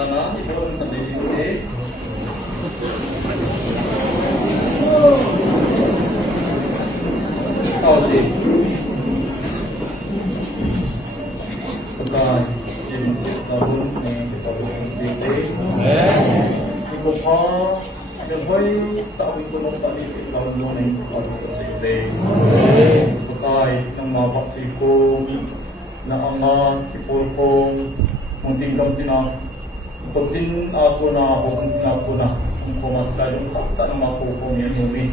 Sana ito ang nabibigay. Kauli. Pagka yung tahun ng Department of State. Ikaw pa, gabay, tawin ko ng talit tahun mo ng Department of State. Pagka ng mapaksi ko na ang ipulpong munting tinang pag din ako na kung kumatla yung takta ng mga pupong yan yung rin.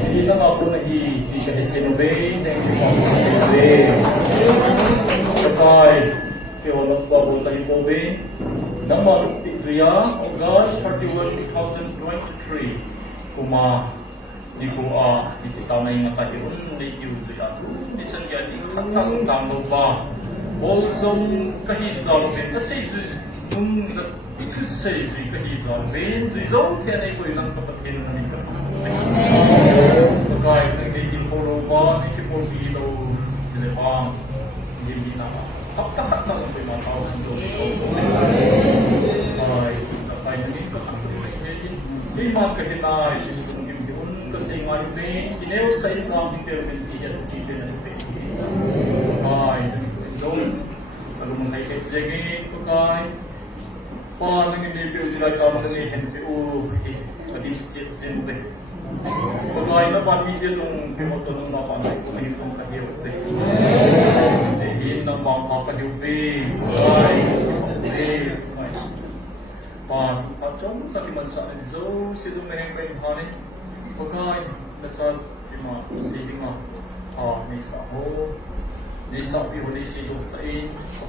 Hindi lang ako kahit sinubay, thank you mga sinubay. Sakay, kaya walang bago tayo po eh. Nang malupit siya, August 31, 2023. Di ko itaw na yung nakahirun, hindi yun siya. Hindi siya yan, ikatsang tamo ba? Also, kahit sa lupit, kasi nung ikasay sa ikahisan, may zong tiyanay ko ilang kapatid na nika. Pagkait ng nagtipuro ba, nagtipuro dito, hindi pa, hindi na. Kaptakat sa lang ko yung mga tao ng Diyos. Kaya naging kakatuloy. May mga kahinay, gusto kong gimbiyon, kasi nga yung may kinew sa iyo na ang interventiyan at hindi na yung pagkait. Zong, alam mo na ikitsagin, pagkait. Paano nag-debut sila kama na may NPO kadipsit siyempre. Pagkain na pamilya yung pimoto ng napanay ko na yung kahirap eh. Sige na mga kahirap eh. Pagkain sa kimansa so sila na yung kainhanin. Pagkain nagsas yung mga saving nisa ho. Nisa piho na sila sa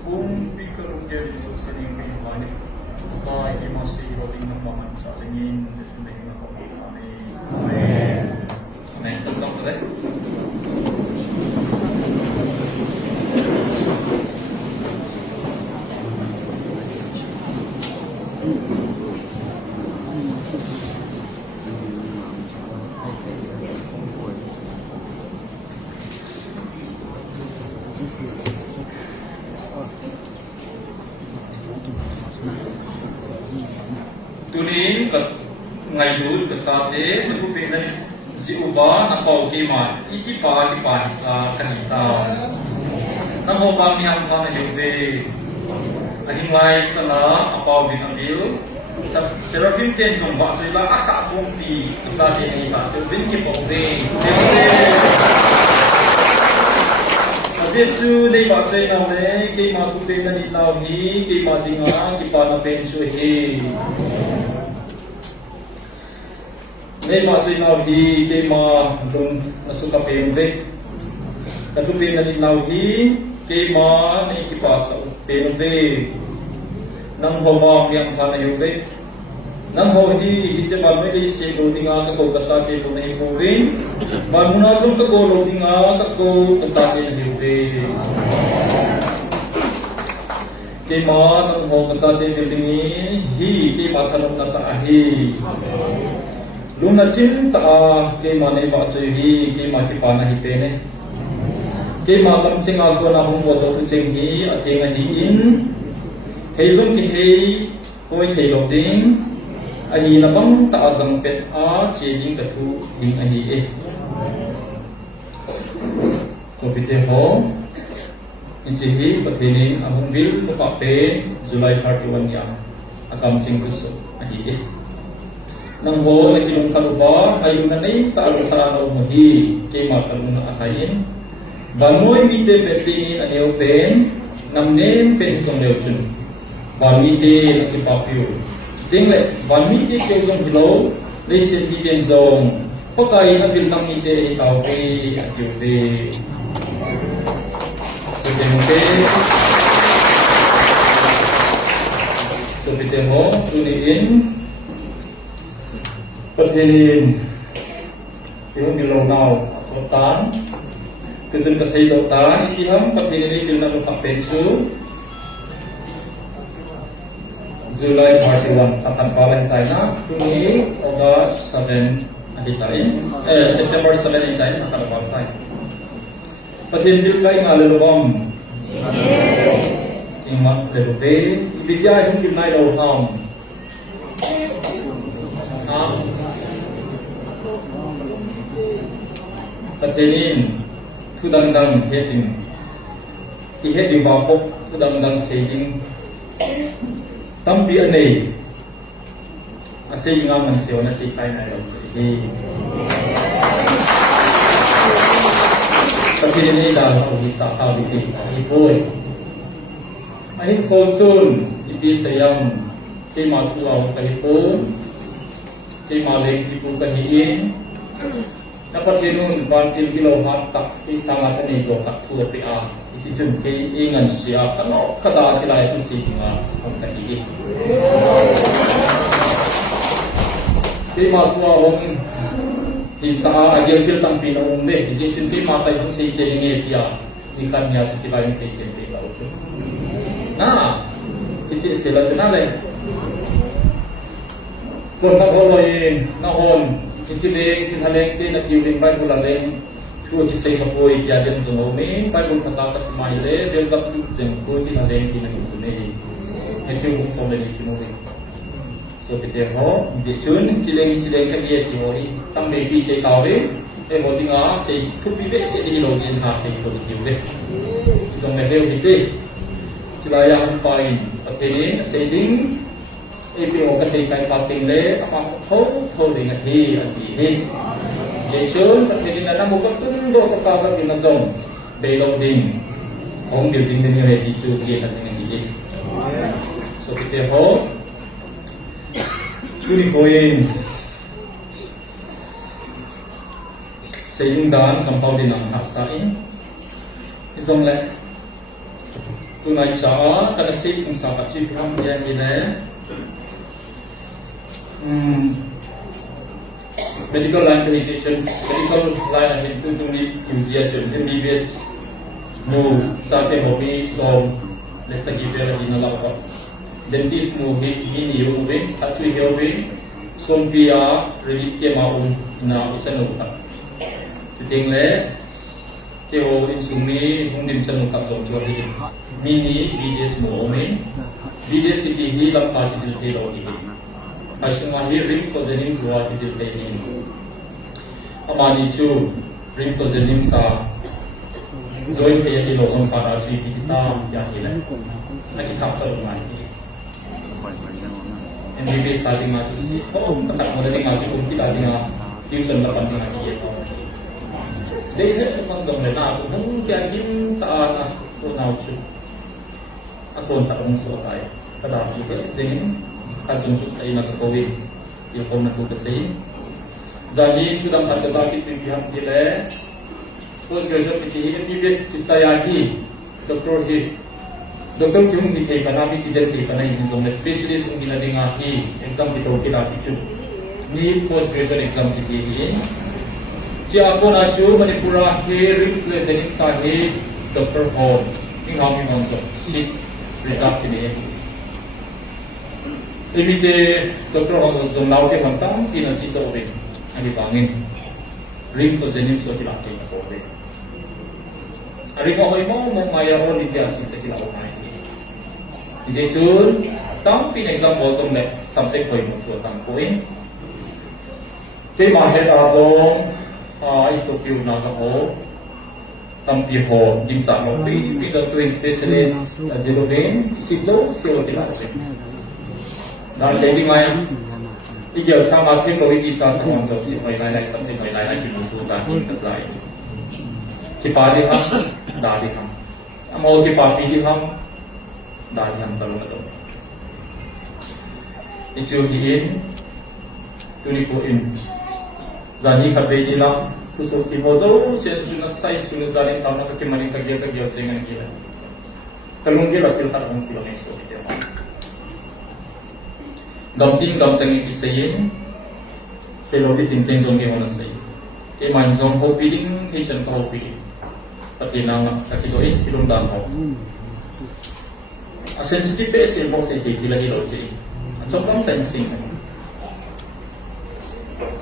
kung pikarong dyan so sila yung kainhanin. Maka masih rolling ng mga sa tingin sa sundahin ng pagkakamay. Amen. Amen. Tentang ulit. Tuning ngay dulu kersate sebupinan si ubah napau kiman iki pa kanita namo kami ang kami yude ahimai sana apau binambil serafim ten sumba sila asa pumpi kersate ni ba sebin ki pokde Aditsu nei ba sai na le ki ma tu pe na ni lau ni ki ma dinga ki pa na pen su he May masinaw hi kay mga dong nasuka pende. Katupi na ninaw hi kay mga naikipasa pende. Nang hawak yang panayude. Nang hawhi hitse malme si loadinga kako kasake lo na himuri. Manunasong kako loadinga kako kasake na hiude. Kay mga nang hawak kasake loadingi hi kay matanong na taahi. Luna cinta ke mana iba cuci ke mati panah hitene ke malam sing aku na hum bodo tu cengi ati nganiin hezum ki hei koi hei loding ahi na bang ta azam pet ceding katu ding ahi so pite ho inci patene abung bil pape July 31 yang akam sing kuso ahi nang ho na kilong kaluba ayun na nay taalo mo hi kay makalung na akayin bangoy mite betingin aneo pen namnem pen song leochun banmite nakipapyo dingle banmite kay song below listen mite zong pakai na bintang mite ikaw pe atyude so pite mo tuniin Perhinin yung nilaw asutan kasi kasi dautan iham perhinin yung nalu kapensu July 31 akan Valentine na kuni August 7 aditain September 7 aditain akan Valentine ประเทศที่ใกล้มาเลยละบ้องจริงมั้ยเลยลูกเด้วิจัยของกินนายเราทำประเทศนี้ทุดังเฮ็ดดิ้งที่เฮ็ดดิ้งบ่าวพกทุดังเสียดิ้งตั้มปีอันนี้อาศัยงานมันเสียวนะสิใครนายเราเสียประเทศนี้ดาวเอาวิสาขาวิธีที่พูดไอ้โฟลซูนที่พิเศษที่มาทั่วไปพูดที่มาเล็กที่พูดกันนี้นับประเทศนู้นวันกิโลหัตตักที่สังกัดนี้โลกัดทั่วไปที่จุดที่อิงันเสียขนมขดาสิลายทุสิงาของกันนี้ที่มาทั่วองที่สาอาเดียวที่ตั้งปีละองค์เนี่ยที่จุดที่มาไปทั้งสี่เจริญเงียบที่การเงียบที่ไปทั้งสี่เจริญปีละองค์น่าที่เสียละนั่นเลยคนทั้งคนเลยน่าอ่อนที่เด็กที่ทะเลที่นักยูริงไปบุลาเลงทั่วที่เซงพูดยาเดินสมมีไปบุลพัตตาสมัยเลยเรื่องกับยุคเซงพูดที่ทะเลที่นักสุนีให้ที่มุกสมเด็จสิโนเวso kita ho jechun cileng kan dia ti hoi tam me pi se kaw be e ho ti nga se thu pi be se ti lo yin ha se ko ti be so me deu ti te cilaya han pai ate ni se ding e pi ho ka se kai pa ting le ama tho le nga hi an ti hi jechun ate ni na mo ka tun do ka ka ni na zong be lo ding hong điều ding ni he ti chu ji ka sing ni so kita ho Kuri koin sayung dan kampau di nang haksain isong le tunai cha kada sei sung sa ka chi pham ya ni le medical line organization medical line and to ni usage MBBS no sa te hobi so le sa gi bela di na la dentist mu ini yobe atui yobe sompia relief ke maun na usanu ka ting le ke ho insumi hungdim sanu ka so jo hi mini BDS mu ome BDS ki hi lam ka ki te lo ni asuma hi rings ko zenim wa ki te ni amani chu rings ko zenim sa join ke ti lo som para chi ki ta ya hi le na ki ta so mai MBBS starting masuk sih, tetap modalnya masuk kita dengan tujuan depan dengan dia. Jadi ini memang sebenarnya aku mungkin tak aku tahu sih, aku tak mungkin tahu. Kadang juga ini kan jumpa saya nak COVID, yang kau nak kesini. Jadi sudah pada lagi pihak dia, terus kerja ini MBBS saya lagi doktor di Doktor Jung di Kepala Nabi Tijan Kepala ini dengan spesialis yang diladengahi exam kita kita asyik ni post graduate exam kita ini. Jika pun acu manipura hearing selejenik sahih Doktor Hall ini kami maksud sit result ini. Ini de Doktor Hall itu lau ke hantang kita sit orang ani bangin ring selejenik so kita asyik orang. Hari mau maya orang dia asyik kita orang. Jechun tam pin exam bottom le subject koi mu tu tam koi ke ma he da zong ai so piu na ka ho tam pi ho dim sa no pi da twin specialist zero ben si zo si o ti la se da se di mai i gyo sa ma thim lo i sa ta mo si hoi lai subject hoi lai ki mu tu ta ni ka lai ki pa di ha da di ha amo ki pa pi di ha dan yang terlalu itu diin tulipuin jadi kabedi lah kusuk timodo sen sudah sai sudah zalim tahu nak kemana kerja dengan kita kalau kita filter orang kilo meso kita damping damping isayin selobi tingting jongke mana say keman jong hoping kitchen hoping tapi nama kakidoi kilom dan ho sensitive base mo sa safety lagi lo si sobrang sensitive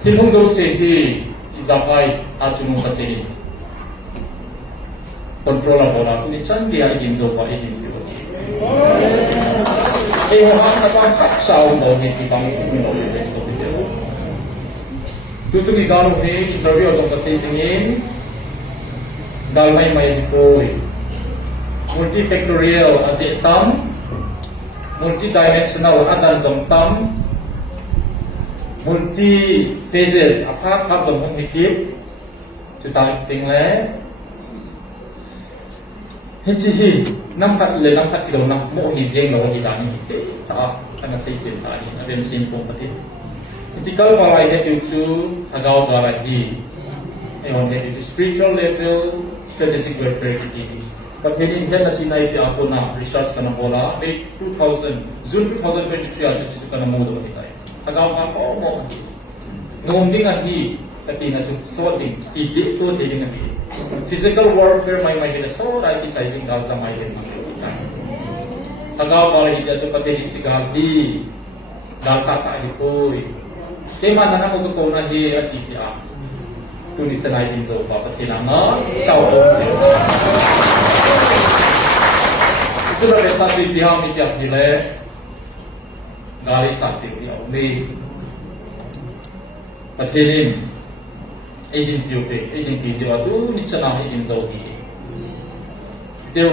sinong do safety izakay at sumong katili controller bola tu ni chan dia lagi zo pa ini tu. Orang akan kacau mau ni bang sini mau ni so dia. Tu tu ni garu ni interview tu mesti ingin dal mai mai tu. Multifactorial asyik tam, multidimensional adan zong tam, multi phases apa zong hong hikip, kita tinggal. Hiji nampak kilo nak mau hijeng mau hidani hiji, tak kena sihir tadi, ada mesin pun pati. Hiji kalau balai itu tu agak balai on the spiritual level, strategic warfare ini. But ini na sinai ti ako na research kana bola may June 2023 aja situ kana mo do kita. Agaw ka ko mo. Noong ding ahi tapi na sorting hindi to din nga. Physical warfare may hila so right sa iding gaza may din. Agaw ka rin dito pati ni sigadi. Data ka ito. Kaya man na ko na hi at siya. Kung isa na dito pa pati lang ikaw. Sudah lepas di dia tiap nilai gali sakti dia ni patilin agent video tu ni cina agent zogi dia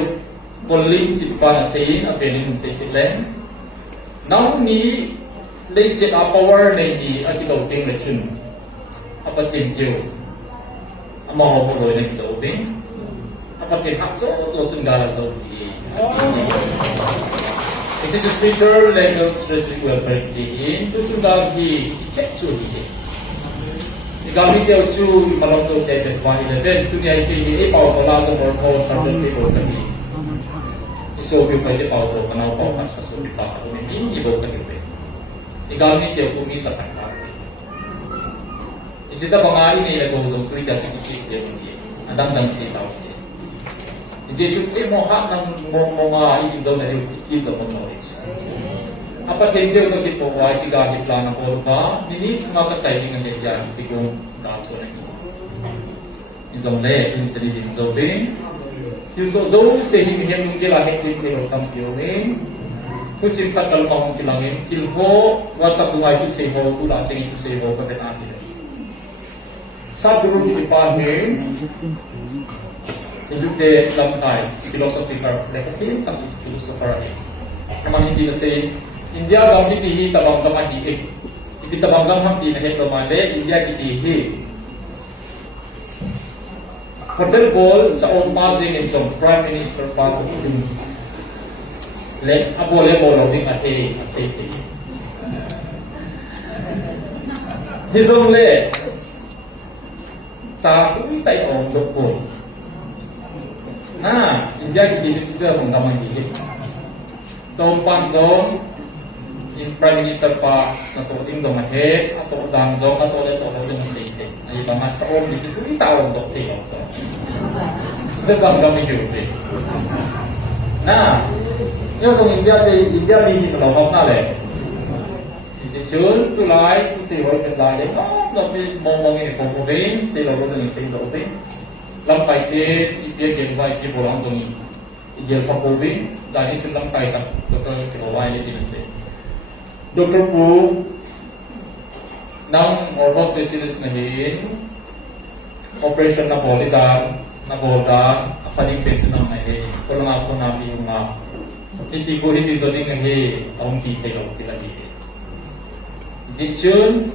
polling di depan sein apelin sekilen now ni leset power ni ati kau ting lecun apa ting dia mau boleh ni kau ting apa ting hak so senggala zogi. It is a spiritual level strategic welfare in to sudah di cek curi. Jika kita ucu malam tu dapat wahid dan tu dia ini power pola tu berkau sampai di bawah kami. Isu kita ini power kenal power sesuatu kita ini di bawah kami. Jika kita ucu bisa tak. Jika pengai ini lagu tu sudah sedikit dia ini. Ada dan si tahu. Jadi kita mohak nang monga ini dong dari sikit dong knowledge. Apa sendiri untuk kita buat jika kita nak berubah, ini semua kesalahan yang terjadi di dalam kasus ini. Izomle ini jadi izobeng. Izozou sehingga yang mungkin lahir di dalam kampione. Kusimpan kalau mau kilangin, kilho wasa bunga itu seho, pula ceng itu seho pada nanti. Saat dulu di depannya. Hidup di dalam time, filosofi mereka sih tapi filosofi ini. Namun hindi kasi India gauni pihi tabang gaman di Hindi tabang gaman di nahe pramale India di Federal goal sa own passing in some Prime Minister part of the let abole bolo ding ate asete. Hizongle sa kuwi tay on dokpo. Nah, India di sudah menggambar ini. Sompan zong, in Prime Minister Pak atau Indo Mahe atau Dang zong atau oleh Mesir. Ayo banget seorang di situ kita untuk tiang zong. Sudah gambar juga. Nah, ya zong India di kalau nale. Di Jun tulai tu siapa yang lari? Tapi mau ini pokoknya siapa yang siapa lampai ke dia genwai ke bolang doni dia papovi jadi lampai tak doktor kenwai ni dinase doktor pu nang orho specialist nahin operation na bolida na boda apa ni pension na mai kalau aku nabi uma hindi ko hindi zoni ngahi aung ti te lo lagi jichun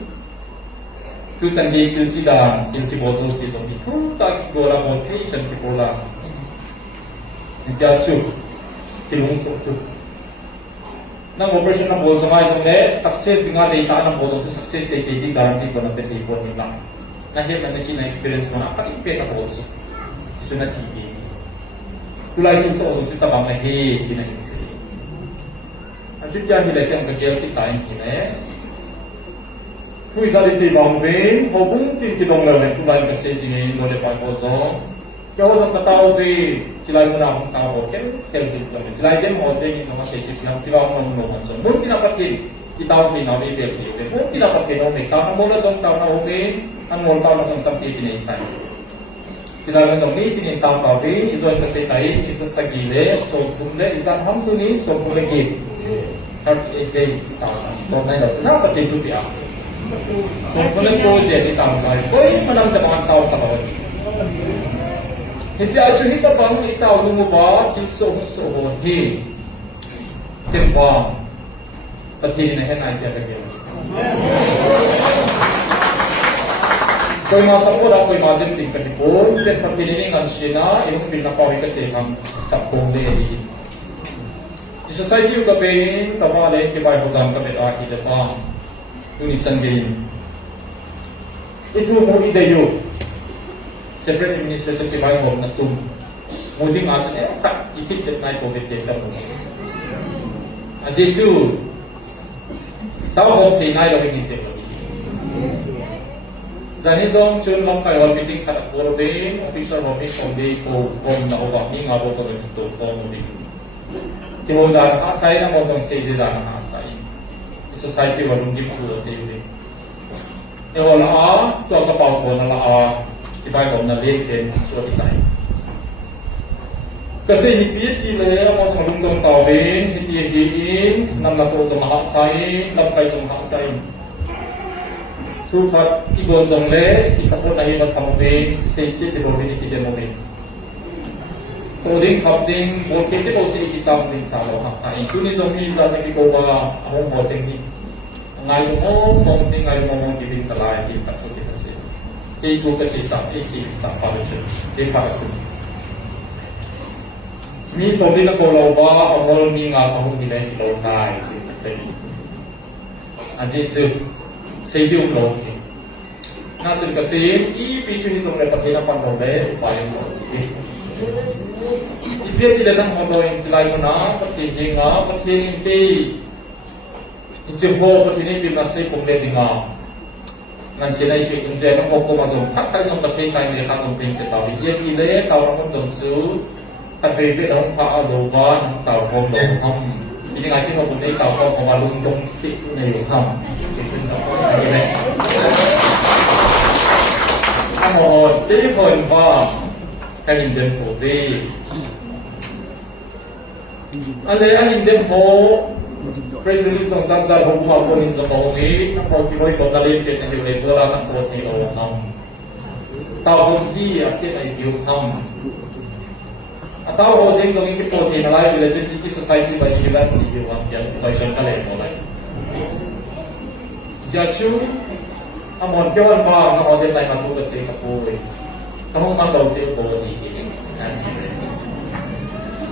tu sendiri tu sidang tu bodoh tu itu tak bola bodoh jangan bola dia tu kilung tu na operation na bodoh sama itu le sukses dengan data na bodoh tu sukses di garanti kono te di pon ni lang na hiya na china experience mo na apa ipe na bodoh itu na chini tulai itu so tu tabang na he di na isi ajut jangan dilek yang kecil kita ini Kui dari si bangbe, hubung ti long lawan tu lain kasi sini boleh pakoso. Kau orang tahu di sila muna akong tahu ken di lawan. Sila dia mau sing nama sesi yang sila mau muna so. Mungkin dapat kita ni nabi dia dia. Mungkin dapat kita ni kalau mula dong tahu na hubung, an mula tahu na kung tampi ini tay. Sila nung ni tinintang kawin, izon kasi tayo, isa sa gile, so kumle, izan ham to ni, so kumle git. 38 days itaon. So na ila, sila pati ito tiyak. So kumle po siya itaon tayo. Koy, manam na mga tao kaon. Kasi actually pa bang itaon mo ba, kilso-so, hi. Timpang. Pati na hen ay tiyak again. Koy masapod ako yung mga dinting katipon, then pagpiliningan siya na, yung pinapawin kasi ang sakong lehi. Isasay yung gabi, tamalin, kibay hugang kapit aki dapang, yung isang din. Ito mo ideyo. Siyempre, yung minister sa kibay mo na tum. Muding asan, ifit-sit na ito, bit-bit mo. As ito, tao mo, pinay yung inisip mo. Zanizong chun long kayo meeting katak kurbe official office on day ko kom na uwa ni nga bo ko dito ko mo din. Timodan asay na mo tong say dila na asay. Society walong di po say din. E wala to ka pa ko na ibay ko na late so isay. Kasi hipit ile mo tong lungdong tawin hitihin nam na to mahasay napay tong mahasay. Tupat igon zongle isa po na himas sa mabing sisi tibobin ikide mo bin. Tuding kapding bolkete po si ikisam din sa lo hakain. Tuni zongi sa nagi ko ba among boteng ni. Ngayon mo mong ting ngayon mo mong ibig kalay di patuti kasi. Ito kasi sa isi sa palutin. Di palutin. Ni sobi na ko lo ba amol ni nga among nilay ilaw nai di kasi. Aji say yung low king. Nasun kasi, i-picture nito ng pati na panole, upaya mo. Ipiyat nila ng mga yung sila mo na, pati nga, pati hindi. Ichibo, pati hindi, pinasay kumplete nga. Ngan sila hindi, ang koko mazong, kakay ng kasi kayo nila kang umping kitawi. Iyan ile, tawang kong zongsu, at bebe ng paaloba, ng tawang kong Ini ngaji mau punya tahu kau pemalung fix punya yuham. Kamu telepon ba? Kan indem putih. Ada indem po. Presiden tong tanggal buka pun indem mau ni. Kau kira itu kali kita boleh berlaku putih orang. Tahu dia asyik ay yuham. Atau orang yang ingin kita nilai bila jadi society bagi kita menjadi orang biasa bagi kalian mulai. Jadi, amon kawan bang, amon dia tanya aku ke sini kapuri. Kamu kan tahu dia boleh ini.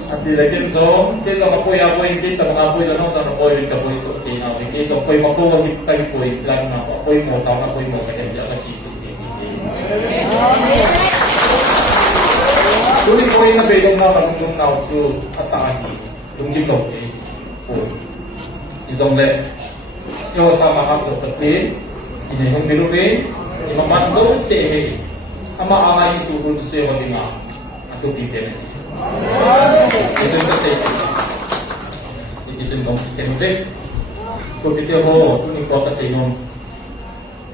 Nanti lagi tu, kita kapuri apa yang kita mengapui dan orang kapuri kapuri seperti apa. Kita kapuri kapuri kita kapuri selain apa. Kapuri mau tahu kapuri mau kerja jaga sisi ini. Tuli ko yung nabigong na pagkong na uso at taani, yung jimlong eh, po. Isang let, yung sama ka po tatlin, yung bilubin, yung mamanzo, siya ang maangay yung tugod sa iyo nga, at tupipin. Ito kasi, ikisin kong kikinjik. So, kita mo, tuning ko kasi yung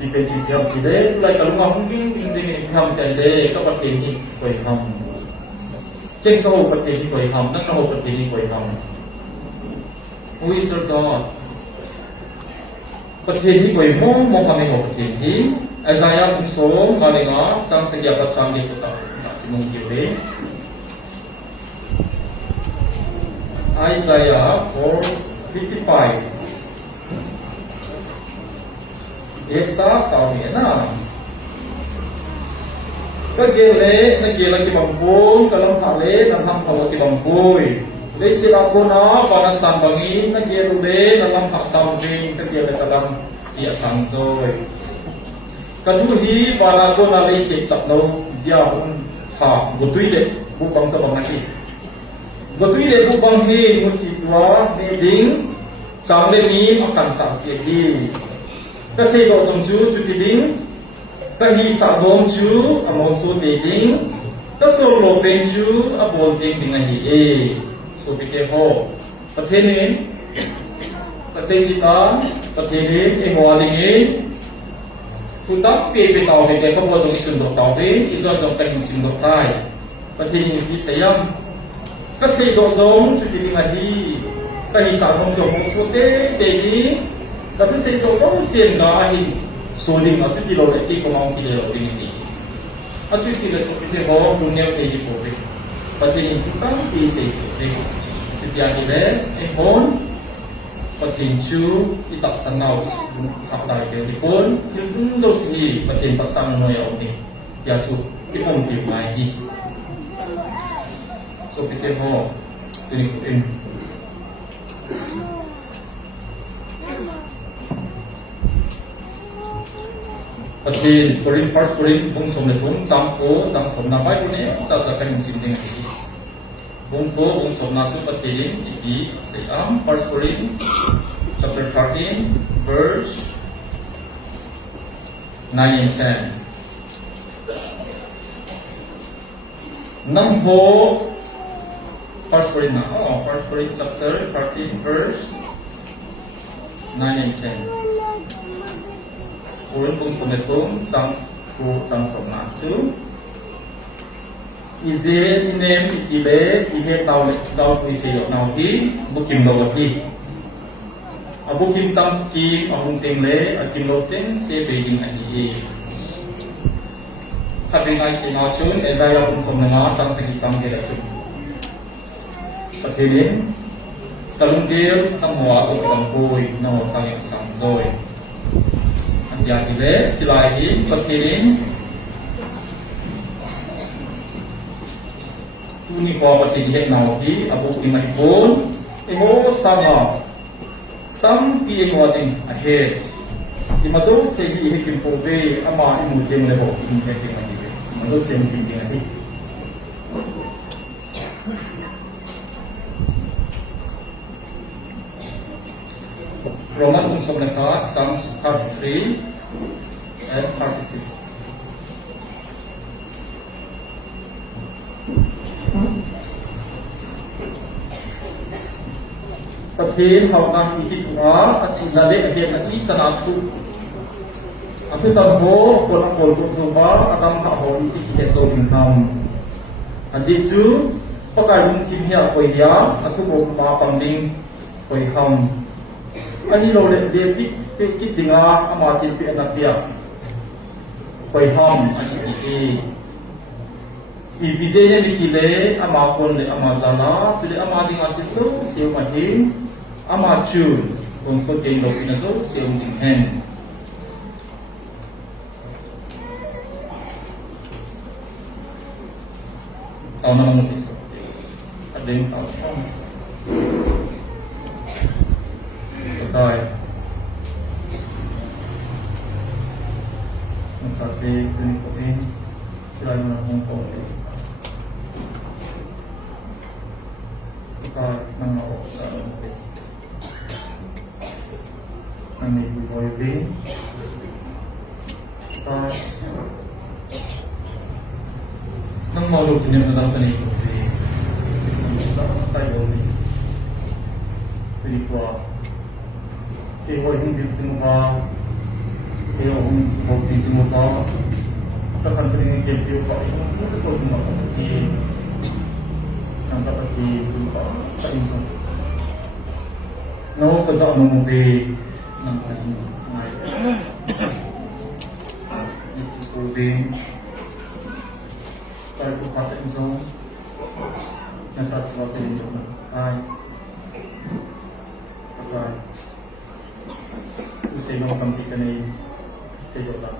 pipin-sipiyap sila, like, kalunga hungking, pinsing ikam kaya, kapag tinig ko ikam. Trên cái hồ Phật thì quầy hồng, các hồ Phật thì quầy hồng. We serve God. Phật thì quầy mong mong kami hồ Phật thì Isaiah cũng số mà này nó sang sẽ gặp Phật sang đi của ta sẽ mong kiểu thế. Isaiah 4:55. Eksa sao nghĩa nào? Kagile nagila kibampun kalam hale dalam hawa kibampui. Lesila kuna para sambangi nagilube dalam hak sambing kagile dalam ia sangsoy. Kaduhi para kuna lesik sapno dia ha butui de bubang ka bangaki. Butui de bubang ni musitwa meding samle ni akan saksi di. Kasi do tungsu tutiding Kahi sa bom chu among su dating, kaso lo pen chu abol ting dengan hi so bike ho. Pathenin, pasay kita, pathenin, emoaling tu tak pe tau ke ke ko dong isun dok tau be izo dong kan isun dok tai patin ni sayam ka sei do zong chu ti ngadi ka hi sa dong jo mo su te ni ka tu sei do dong sien na hi so ding a ti lo le ti ko ma ki le o ding ni a tu ti le so ti ho dunia te ji po be patin ni ka pi sei te ti ya ni le e hon patin chu itak sanau kapta ke dipun yung do sini patin pasang no ya ni ya chu ipon ti mai ni so pite ho tini ko in patin korin first korin bung som le bung sam ko sam som na bai ko ne sa sa kan sim ding ni bung ko bung som na su patin iki se am first korin chapter 13, verse 9 and 10. Number First Corinthians chapter 13, verse 9 and 10. Urun kung sumetong sang som na su. Ize inem ibe ihe tau kui seyo nau hi bukim lawati. Abu kim tam kim ahung ting le akim lo chen se beijing ani thabing ai se na chun e da ya kum som na tam se ki tam ge la chun pathelin talung dir tam hwa o tam koi no tang yang sam zoi an ya ki le chilai hi pathelin tu ni ko patin he na hi abu kim ai bon e ho sama tam pi ko ding ahe si mazo se hi he kim po be ama imu tem le bo kim te ke mani be mazo se kim ding ahe Roman unsur mereka Psalms 33 and 36. Tapi haukan itu tua, asyik lalai akhir nanti sanatu. Aku tahu kalau kalau semua akan tahu itu kita jauhin ham. Asyik tu, pakai mungkin dia koya, aku bawa panding koya ham. Ani lo le dia pikir dengar amatin pi anak dia. Koya ham ani ini. Ibizenya dikile amakon le amazana, sile amading atisu siu mahin. Amachu untuk yang lokal itu siapa jinghen. Tahu nama mungkin ada yang tahu. Betul. Seperti ini, selain mengumpul. Betul, nama orang mungkin. Kami boleh nang malu punya tentang ini tayo ni perikwa ewa hindi semua ewa hindi semua akan teringin kepio pak itu betul semua di nampak di lupa tak insaf no kerja mengubah nampak ini itu holding kalau pakai insaf nasa sesuatu yang hai apa itu saya mau kampikan ini saya jawab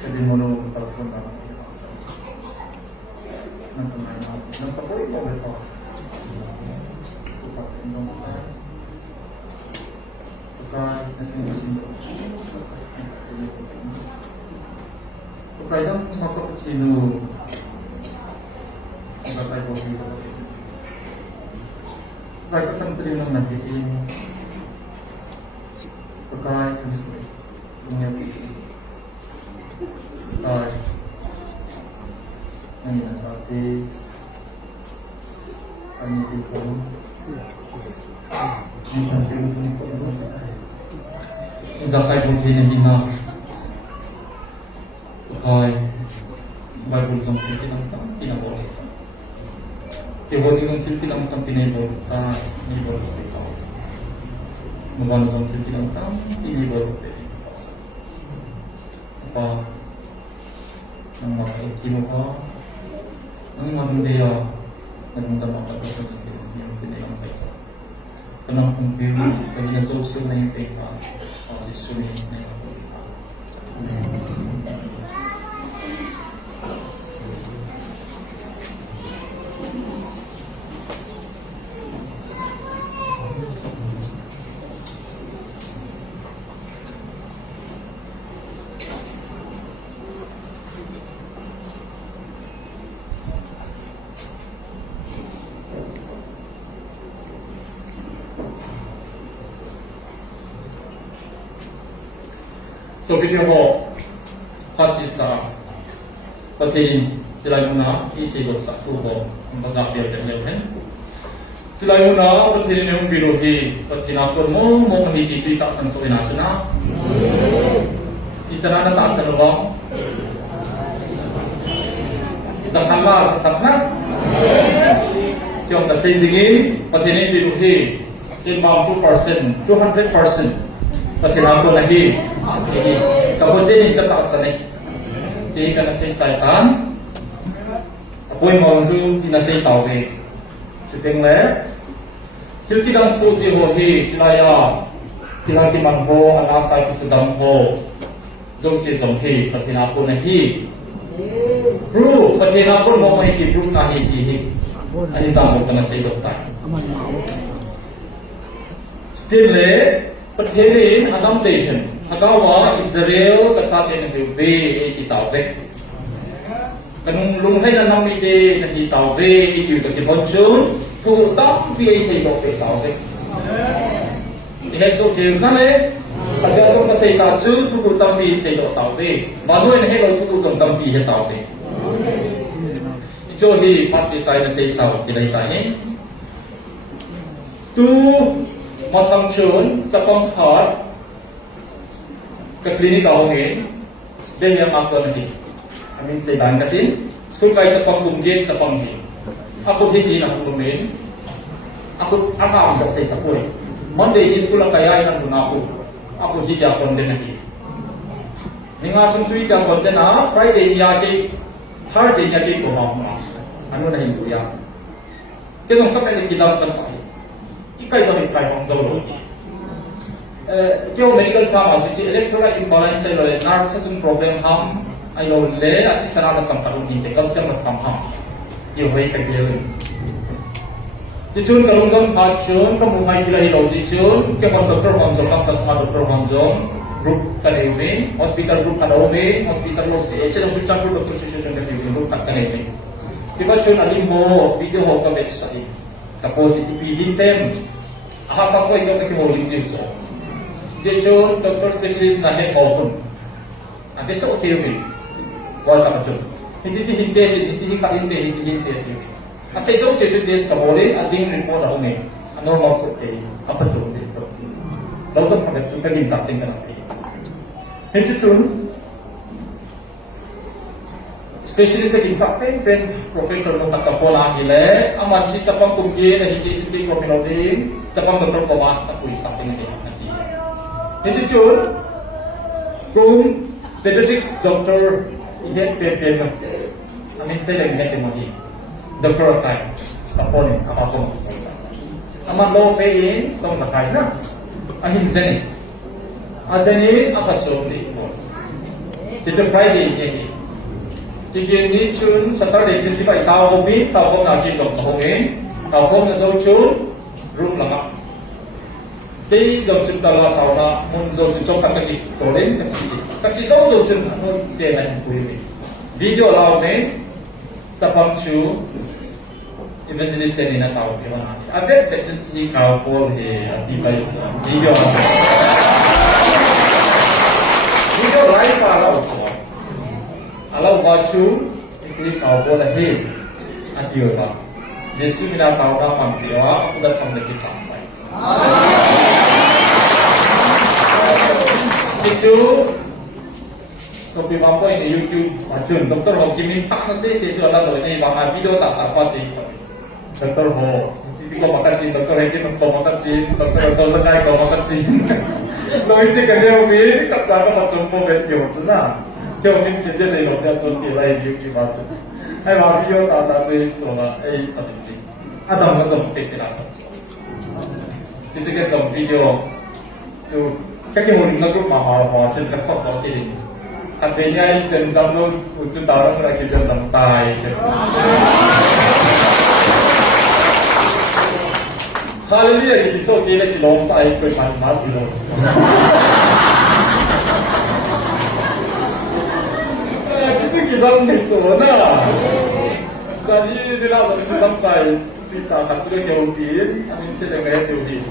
jadi mono terus kembali nampak mana nampak boleh mau berapa pakai insaf Kadang makhluk sinu sampai bumi baik santri nang nanti ini pakai punya pipi pakai ini nasati kami telefon ini santri pun zakai bukti ni hina kai Bible jong silti nang tam pinabol kebodi jong silti nang tam pinabol ta ni bol ta Muban jong silti nang tam pinabol apa nang makhluk kino ka nang madundaya nang dapat apa yang pinang baik kenang kumpul kaya sosial na yung peka o sisuni na yung So video ho pati sa pati sila muna isigot sa tubo ang pag-appeal ng level. Sila muna pati yung biruhi pati napon mo mahigit-kita sa suwinasa na. Isa na nataas na lubang. Isang kamar sa na. Yung kasindingin pati yung biruhi 200%, 200%. Pati napon lagi. Kabutin yung tataas na hindi ka nasay saitan apoy maunzu inasay tawag siting le hilti dang susi ho hi chilaya tilang timang ho anasay kusudam ho jongsi jong hi pati napon na hi bro pati napon mo may kibro na hi ani tamo ka nasay dokta siting le Paghirin Adam Dayton, Hagawa, Israel, at sa atin nag-iwi, itawbe. Kanong lunghay na namin nakitawbe, itiyo ka kibonsyon, tutang piye sa ito ka itawbe. Iheso tiyo ka le, pagkatong ka sa itatsu, tutang piye sa ito tawbe. Manuin na helo, tutang piye tawbe. Ito hi, pati sa ito sa itaw, pinahitahin. Masang chun capang khar ke klinik awangin dan yang aku nanti amin sedan katin school kai capang kumgen capang di aku hiji nak kumen aku am dokter takoi monday di school kaya yang aku hiji akon den nanti ninga sungsui jang konten na friday ya ke thursday ya ke ko ma anu na hindu ya kenong sa kani kitab ka sa ikai to ikai hong dolo kyo medical kam asi electrolyte imbalance ai lo nerve problem ham ai lo le ati sarana sam karun ni te calcium sam ham yo hoi ka ge ti chun karun gam pha chun ka mu mai kilai lo ji chun ke kon doctor hom jong kam ka sama doctor hom jong group ka le me hospital group ka lo me hospital lo se ese lo chuchan ko doctor se chun ka le group ka le me ti ba chun ali mo video ho ka me sai ka positive hintem ahasas ko ito ka mo limjim so je chon doctor specialist na he ko ate so okay wa sa chon hindi si hinte si ka hinte kasi ito si des ka mole ajing report ako me normal so okay apa chon dito daw sa pagkat sa kagin sa ting kana hindi chon specialist ka insakte pen professor mo takapola hile aman si sapang kumye na hiji sindi ko pinodin sapang doktor ko ba ta pulis sakte na nanti hindi chun kung pediatrics doctor ihet pe amin say lang net mo hi doctor kai tapon apa ko aman lo pe in tong sakai na ahin zeni azeni apa chomli mo dito Friday ye Tiga ni chun Saturday chun cipai tao hobi tao hom naji dok hongin tao hom na zo chun room lama. Ti zo chun tala tao na mun zo chun chok kataki kolen kaksi zo zo chun mun de na kuwi. Video lao ne sapam chu evangelist ni na tao ki wana. Abe te chun si kao pol he ati bai video. Video live ala Alau baju isi kau boleh he adiyo ba. Yesus mina tahu na pampiwa aku datang lagi sampai. Cicu Sopi mampu ini YouTube Macun Doktor Ho Kim tak nanti Cicu ada loh ini bang video tak apa sih Doktor Ho Cicu kau makan sih Doktor Hekin kau makan sih Doktor Lekai kau makan sih Lo ini kan dia ini kat sana macam mau video sana dia mungkin sih dia dari lokal sosial lain YouTube macam Hai video tak ada sih soalnya apa sih ada macam teknik apa Cicu kan video so các cái môn nó cũng mà họ trên các top đó thì thành về ngay trên tâm luôn chúng ta đang là cái chân tầm tài Hallelujah thì số kia là cái lòng tài cái mặt mắt gì rồi cái tâm này số na giờ đi làm một sự tâm tài thì ta cảm thấy nhiều tiền anh sẽ được nghe nhiều tiền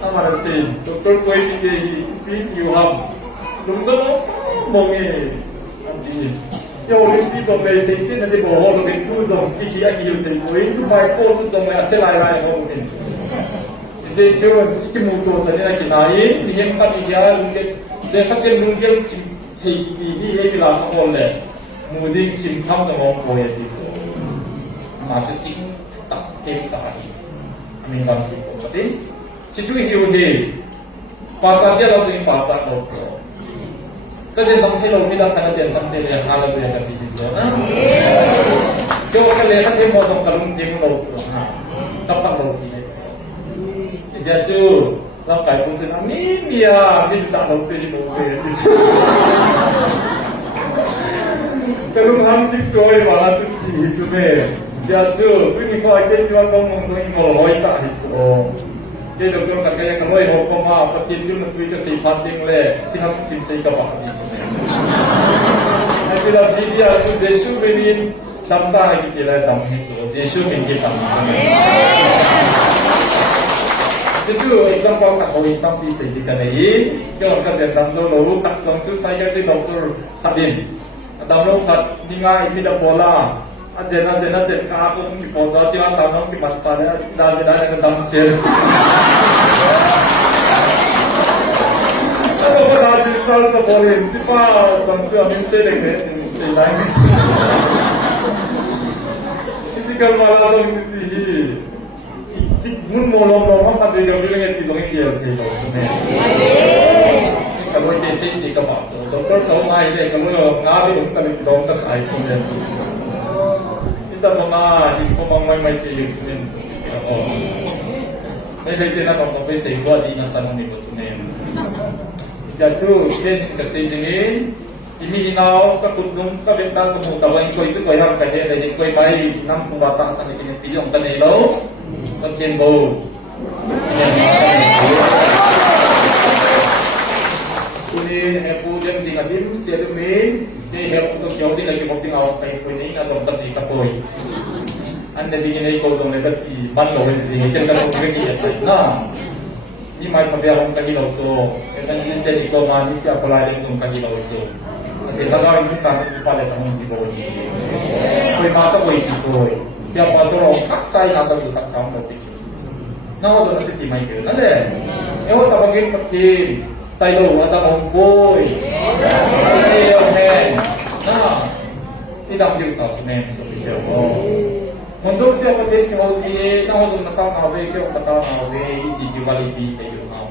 Amarasi, doktor koi pin yuham, doktor mongi, andi. Yo limpi dong dari sesi nanti bohong dong itu dong, iki aki yuti koi itu baik kau tu dong yang selai lai kau mungkin. Jadi cuma iki mutu tadi lagi naik, ini makan dia mungkin dia kan mungkin ini lagi lah kau le, mungkin simptom dong kau ya itu. Macam cing tak tadi, amin kasih. Jadi Cicu hiuhi, pasar dia lalu ini pasar lokal. Kerja tempat lo tidak kena jadi tempat yang halal dia kan di sana. Kau kelihatan dia mau kalung dia mau lokal, tempat lokal ini. Jadiเราไก่ปูสินะนี่เมียนี่bisa lokal di lokal. Kalau nanti kau malah tu itu deh. Jadi ini kau aja cuma kau mungkin mau hoi tak itu. Jadi doktor katanya kalau yang hukuma pasti itu mesti ke sifatnya le, tidak mesti ke bahasa itu. Nanti dah dia sudah Yesus ini sampai kita lah sampai itu, Yesus ini kita. Itu exam kau kat kau hitam di sini kan ini, kalau kerja dalam lalu tak langsung saya ke doktor Hadin, dalam lalu kat dengar ini dah bola. Asyik aku pun di foto cuma tahu di masa dah dengan tamsil. Kalau dah di sana seboleh, siapa tamsil amin sedekah selain. Jadi kalau malah orang itu mun molong tapi dia bilang itu orang dia itu. Kalau dia sih kepak, doktor tahu mai dia kalau ngabi untuk doktor saya pun dia. Kita mga ipumamay kayo sa ako. May dito na kung kapay sa iwa, di na sana ni Botunin. Jadi, kasi ini inaw kakudong kabintan tumutawin ko ito ko yung kanya dahil ko may nang sumbata sa pinipili yung kanilo pagkinbo. Kunin po dyan di natin siya lumin di help untuk jauh di lagi mau tinggal kayak kuning atau kasih kapoy. Anda ingin ikut dong lepas si manlo ini kita kan mau pergi ya. Nah, ini mai pabiarong kagi lauso. Kita ini jadi kau manis ya pelari dong kagi lauso. Nanti kalau itu kan pada tahun si boy. Kau mata boy itu. Siapa tu orang kacai atau tu kacau nanti. Nah, waktu nanti di mai ke. Ada. Ewa tak panggil pergi. Tayo atau mongboy. Tayo men. Nah, tidak perlu tahu semen untuk dia. Untuk siapa dia kalau dia, nah untuk nakal nawe, kalau nakal nawe di Diwali di kayu naw.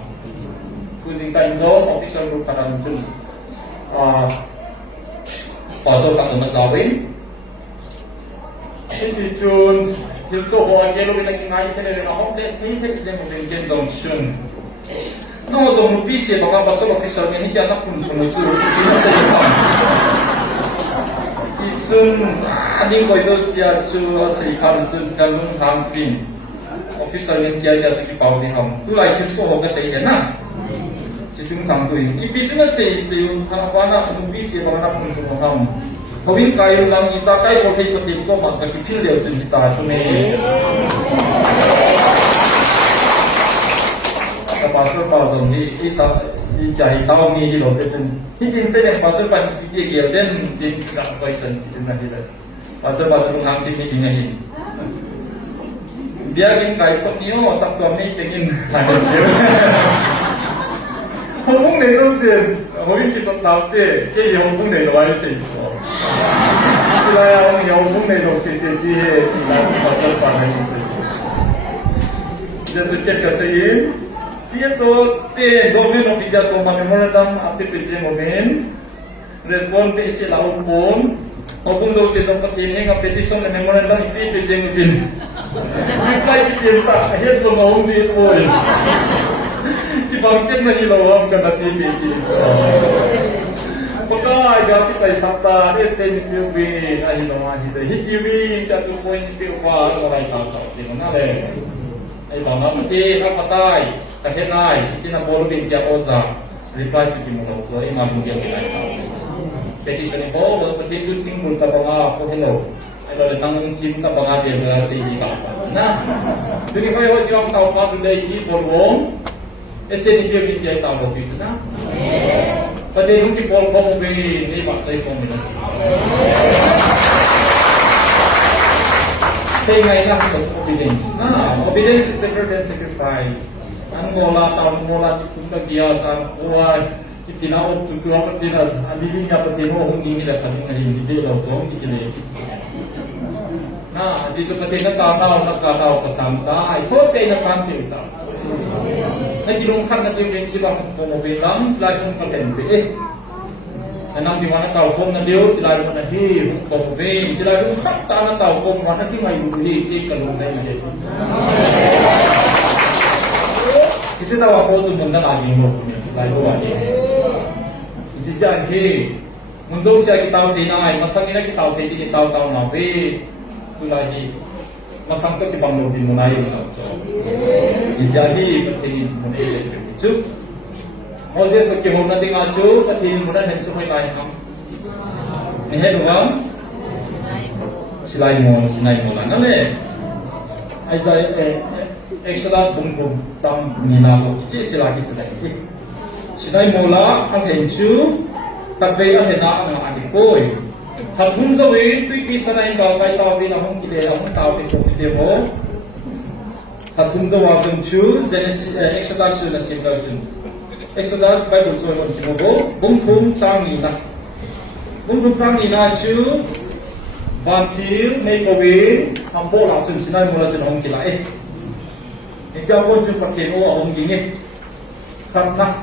Kucing tayo, official group kadang tu. Pasal tak sempat sawin. Ini cun, justru orang yang lebih tinggi ngai sini dengan homeless ni, kita sedang mungkin dongsun. Nah, untuk mubisi, bapa pasal official ni dia nak pun semua itu, kita sedang. Isun, ani kau itu siapa serikal isun kalung hampin. Official ni dia segi bau ni ham. Tu lagi itu orang saya na. Cuma tahu ini. Ibu cuma saya kalau mana mubisi, mana pun semua ham. Kawin kayu lang isa kay kau kayo tim ko magkakipil dia sensita suni. Pasal pasal ni isa ijai tahu ni hilo sesen. Ini saya pasal pan dia dan jin tak baik dan tidak hilo. Pasal ngambil ni ini. Dia ingin kayu pun ni oh sabtu ni ingin ada dia. Hồng Bông này đâu xin, Hồng Bông chỉ sắp tao tê, cái Hồng Bông này đâu ai xin cho. Chỉ là Hồng Bông này đâu xin gì hết, chỉ là một cái phần hay xin. Jadi kita katakan, CSO te domain of India to memorandum application domain, respond pe isi laun pun, maupun lo se dapat ini ngap petition dan memorandum application mungkin. Reply kita tak, akhir semua orang di pun. Di bangsa mana lo orang kena TPT. Pakai gratis saya sabta, SNQB, ahi nama kita. HQB, jatuh poin itu apa orang tahu, sih mana le. ไอ้ตอนนั้นที่นักใต้ประเทศไทยที่นำโบลูบินจากโอซารีพลายที่มุ่งเราตัวไอ้มาบุญเดียวกันเขาเป็นที่เสนอบอกว่าประเทศยุทธิมุลกับบังอาพวกเราไอ้เราเลยตั้งทีมกับบังอาเดียวกันสี่ดีกว่านะทีนี้ไปว่าจะเอาตัวมาดูแลที่บอลวงเอเซนเดียวกันใจตามเราอยู่นะประเด็นที่บอลคงไปในบัตรใส่คงไม่ได้Sehingga untuk obedience. Nah, obedience is better than sacrifice. Ang mola tahun mola kita biasa kuat kita nak untuk apa kita ambil apa kita mau ini dah kami ini dia dah tahu kita ni. Nah, jadi seperti nak tahu kesampai, so kita sampai kita. Nanti rumah nak jadi siapa pun mau bilang, selain pun penting. Nanam di mana tahu pun nanti selalu nanti komplain selalu tak nak tahu pun mana sih mai beli ini kalau nanti nanti. Kita tahu apa tu benda lagi mau lalu lagi. Jadi muncul siapa kita tahu tinai, masa ni kita tahu kita tahu nabi tu lagi. Masa tu kita bangun di mulai macam. Jadi penting mulai itu. Moses pakai mana tengah cu, pakai mana hendak semua lain ham. Ini dua, silai mon lah, nale. Aisyah Exodus bung sam mina lo, ini silai silai. Silai mola, ham hencu, tapi ada nak adik boy. Habun zawi, tu kisah lain kau kai tahu di nama kita, nama tahu di sopi dia ho. Habun zawa hencu, Genesis Exodus sudah siapa tu. Exodus Bible so on simogo bung thum chang ni na chu bantil make away ambo la chun sinai mola chun hong kilai example chu pakeno hong ginge samna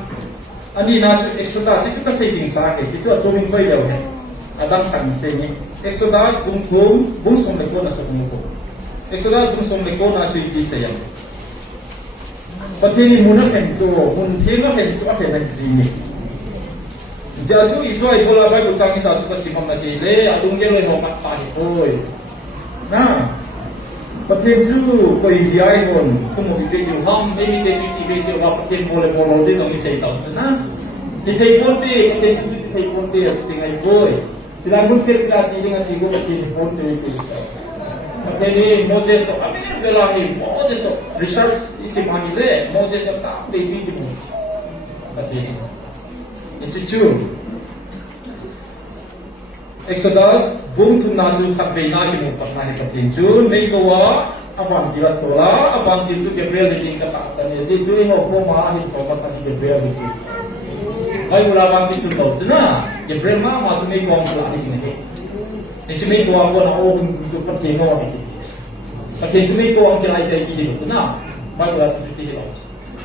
ani na chu Exodus chu ka sei sa ke chu chu min bai lo he adam kan se ni Exodus bung thum bung som le ko na chu mo ko Exodus bung som le ko na chu ti se yam Pati munah henso, munah henso apa yang sini. Jauh itu bola bayi ucap kita suka simpan lagi le, adung dia le homat pahi boy. Nah, pati itu kau India pun, kau mau video ham, ini dia video apa pati boleh dia dong saya tahu sana. Di telepon dia tinggal boy. Silakan kita dengan ibu pati telepon dia itu. Pati Moses tu, apa yang berlaku? Moses tu research isi mana le? Moses tu tak baby tu. Pati itu tu. Exodus bung tu nazu tak bina ni mungkin pernah pati itu. Mereka abang dia sola, abang dia tu Gabriel di tingkat atas ni. Jadi tu yang aku malah ni fokus lagi Gabriel itu. Hai mula abang dia tu tahu cina. Gabriel macam ni kau malah ni. Ini mereka orang orang untuk pertengok ni. Pertengok mereka orang kira ada di situ, na? Baru ada di situ.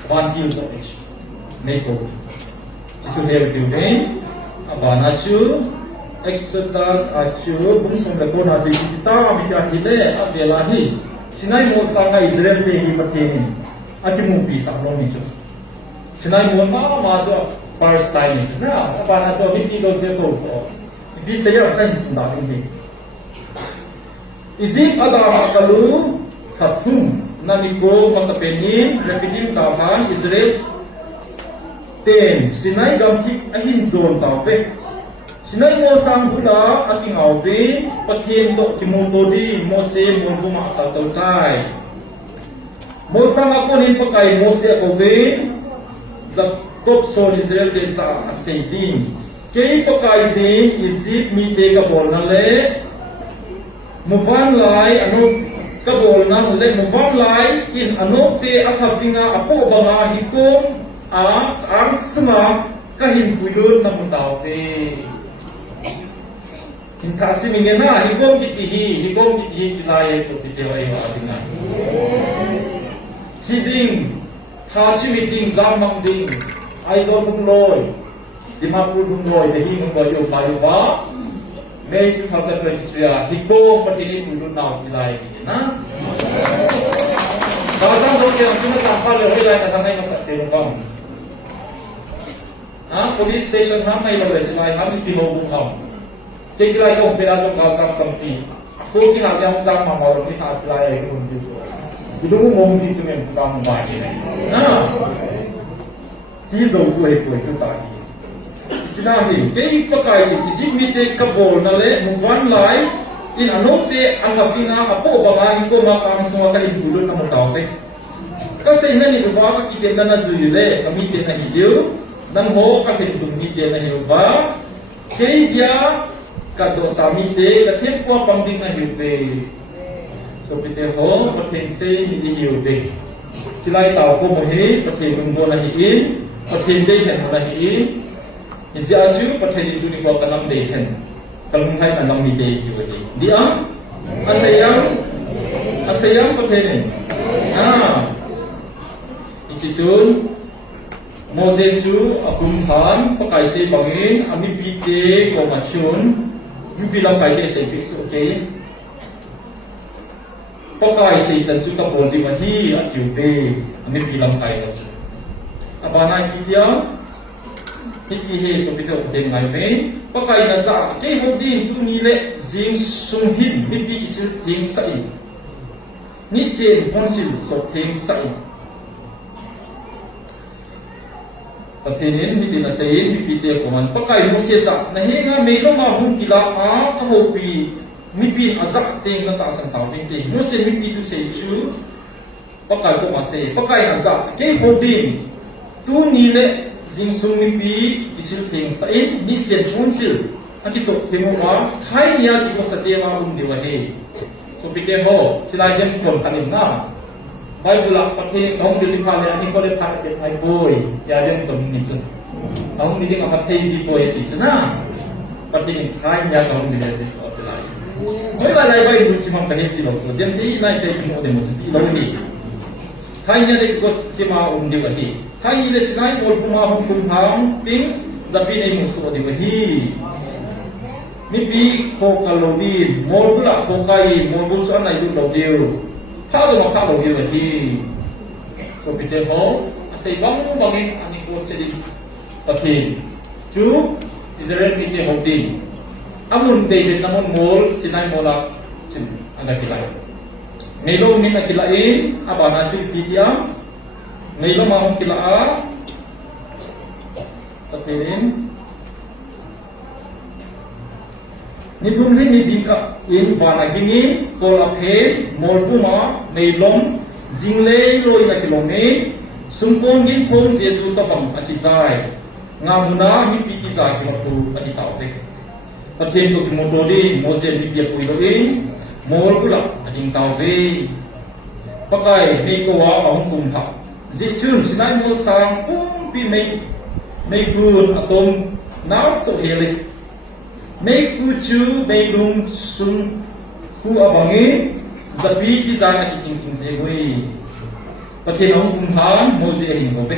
Bantu untuk itu. Mereka. Itu dia betul ni. Apa nacu? Exodus acu. Bukan mereka naci kita ambil kita ambil lagi. Sinai Musa Israel ni pertengok. Aku mungkin sama ni tu. Sinai Musa masuk first time. Na? Apa nacu? Ini dosa tu. Di saya akan sebentar ini. Izin ada akalu katum naniko masa penin repetim tahan Israel ten Sinai gamtik ahin zon tape Sinai mo sang hula ating awbe patien do kimotodi Mose mungu makatautai mo sang ako nin pakai Mose akobe zakop sol Israel desa aseidin kay pagkaizin isip mi tega bol na le muban lai ano kabol na le muban lai in ano pe akapinga apo banga hikom arsma kahin puyun na mutawi kasi mingena higom kitihi silaya so pitiway wa adinga hiding thachi meeting zamang ding aizon bungloy dimapur bungloy dehi bungloy yo bayu ba May 2023 higom patini puyun na silaya mingena Balasang ko siya sinasampal yung hilay na tanay na sa tinubang. Police station may lagay sila kami tinubong ham. Kaya sila yung pinasok kausap sampi. Kung kinagyan sa mamorong ni sa sila yung dito. Ito mo mong dito ngayon sa tamang bahay. Sizo ko ito tayo. Sinabi, kaya ipakaisip, isigmite kabol na le, mungwan lai, in anote ang kapina apo babagi ko makang semua kali dulu na mutaute kasi ina ni baba kita na nazule kami cina hidup dan ho ka ke dumi dia na hidup kay dia ka do sami te ka tempo pambing na hidup so pite ho pating se ni hidup silai tao ko mohe pating munggo na hiin pating de na hiin isi aju pating itu ni ko kanam de hen kalau mungkin dalam ide juga dia asayang pakai itu Mosesu akumhan pakai se bangin ami pite ko machun you bilang kai de se fix okay pakai se tentu ka bondi mani atiude ami bilang kai ko abana dia Hiki so bito deng ngai me pakai na za ke hodin tu ni le jing sung hin mi pi sil ding sai ni chen ponsil so ding sai patenin ni din sai mi pi te ko man pakai mo se za na he nga me lo ma hun kila a ka ho pi mi pi azak teng na ta san taw ding te mo se mi pi tu se chu pakai ko ma se pakai na za ke hodin tu ni le Jing sung mi pi isil ting sain ni chen chun sil aki so temo wa thai ya ki ko satewa dewa he so pike ho sila jem kon kanin na bible pathe tong dili phale ani ko le phat ke thai boy ya jem som ni sun tong dili ka sei si boy ti sana pathe ni thai ya tong dili de so sila moi la lai bai du simam kanin ti lo so jem ti nai te mo de mo ti lo ni thai ya de ko sima dewa he Hai ile sinai bol puma hukum ham ting tapi ni musuh di behi. Ni bi ko kalodi mol pula ko kai mol bul san nai du lo diu. Tha lo ma lo diu behi. So pite ho asai bang bangin ani ko sedi tapi tu Israel pite ho din. Amun David namun mol sinai mola sin agak kilai. Melo min akilain apa na tu dia Ngayon mahong kilaa Tapirin Nitumli ni zingka In banagini Kolaphe Molpuma Ngayon Zingle loy na kilome Sungkong gin pong Jesu tapang atisay Nga muna hipitizay Kimatu atitawte Patin ko tumutodi Mose bibya po iloin Molpula ating tawte Pakai Mekowa ahong kumha Zichun sinai mo sang pi may kun atom now so hele may kuchu may lung sun ku abangi zabi ki zana ki king zewe patin ang kumhan Mose hin gobe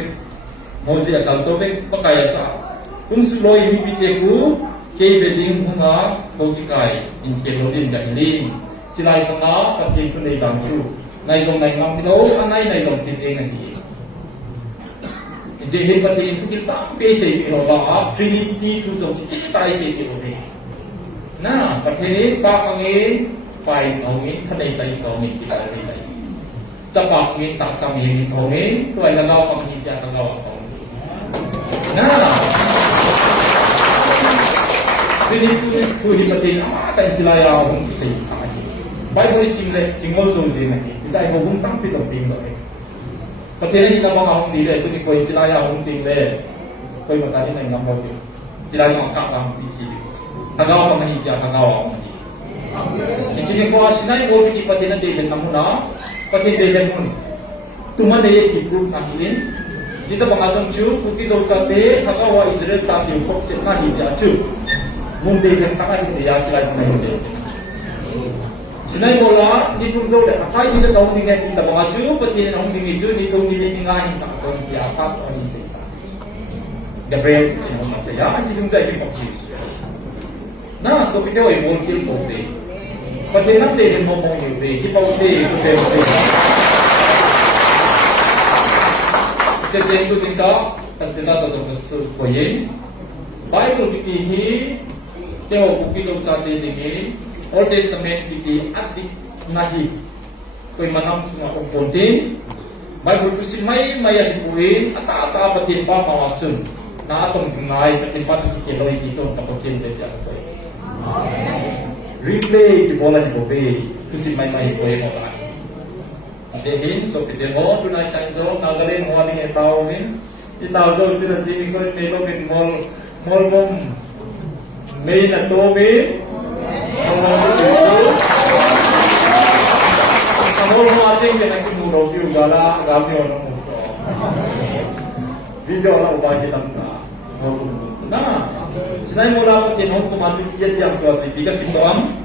Mose akal tobe pakaya sa kung suloy hipite ku kay beding hunga logikai in kelodin da iling silay kanga patin kun ay damchu naizong naimang pilo anay naizong kizeng na hiye Jadi pada itu kita basic inovasi Trinity tu tu kita basic inovasi. Nah, pada ini pak angin, pai angin, kadai tai angin kita kadai. Cepat angin tak sama angin angin, tu ada kau angin siapa kau angin. Nah, Trinity tu di pada ini apa yang silaya orang sih? Bible singlet tinggal sungsi ni. Saya hubung tak bisa tinggal. Ketika kita mau dile, itu koi silaya hong ting le, koi matari na ingam hong ting, silaya mangkak lang dikili. Tagawa pa manisya, tagawa pa manisya. Jadi ko asinay ko piti pati na David na muna, pati David mo. Tuman na yung ibu sa hilin, Kita mengasam cu, putih dau sate, kakak wa Israel sate kok cekna di dia cu. Mungkin yang kakak di dia sila di mana. Sinai bola di tunjuk deh. Apa kita tahu dengan kita mengacu, putih nong di cu, di tunjuk di tinggal tak tahu siapa orang ini. Gabriel ini masa ya, anjing juga ini putih. Nah, so kita wa mungkin putih. Putih nanti dia mau putih, kita putih. Kita itu kita tak koyen. Bible ini tengok buku itu sahaja ini. Old Testament ini adik nahi. Kau manam semua komponen. Bible itu mai yang dibuat atau apa timpa mawasun. Nah atau mengenai timpa itu keloi itu untuk komponen dia apa. Replay di bola di bobe. Itu mai kau yang mau. Jadi, so kita mau tunai cangso, nagalin mau ni tahu ni, kita tahu tu sini kau melo bin mall bom, main atau be, kamu mau aja yang nak murau view gala, gala orang murau, video orang ubah kita tak, nah, senai mula kita nak mati dia tiap tuas ni, tiga simptom,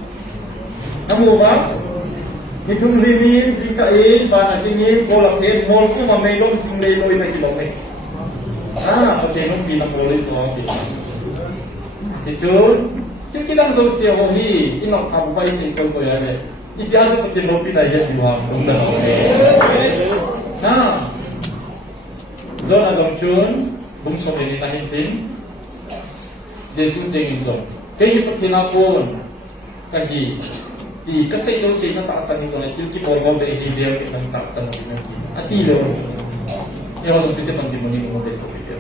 kamu ubah. Hitung limin, sikain, banat dingin, bolak hen, molku mamelong, singleloi na kilome. Patenong bilang boleh soal kita. Sejujur, yung kilang daw siya hohi, inok kabukay singkol ko yan. Ibiasa patenong pinaya di wang punta na zon agam chun, bungsong ini nahintin, Jesus tingin zon. Kaya patinapon, kahi, di kasi yung siya na taasan nito na kilki porgo ba i-leader ng taasan ng atilo yung mga sito pang dimoni mo sa video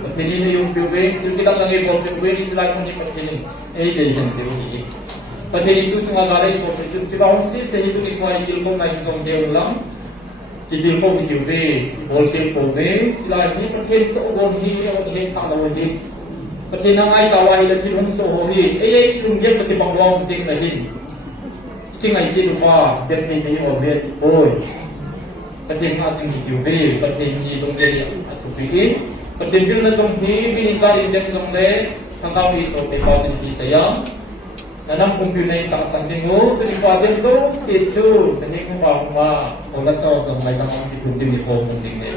at pinili yung biwing yung kita lang yung biwing sila yung hindi pagkiling edition di pati ito sa mga galay so sila kung sa ito ni kuha yung kilkong na yung song dew lang idilkong yung biwing voltage po biwing sila hindi pagkiling to o hindi yung hindi pangawin pati nangay tawai lagi yung sohohi yung yan pati pangwang ting na din tinggal di rumah, dia punya orang boy. Ketika asing dijual, ketika di dongeri atau beli, ketika dia nak dongeri, bini kali dia dongeri, tangkap isu tempat ini saya. Nanam komputer tak sangking tu, daripada itu secu, ini kumpa, orang seorang macam orang di dunia ni pun mungkin ni.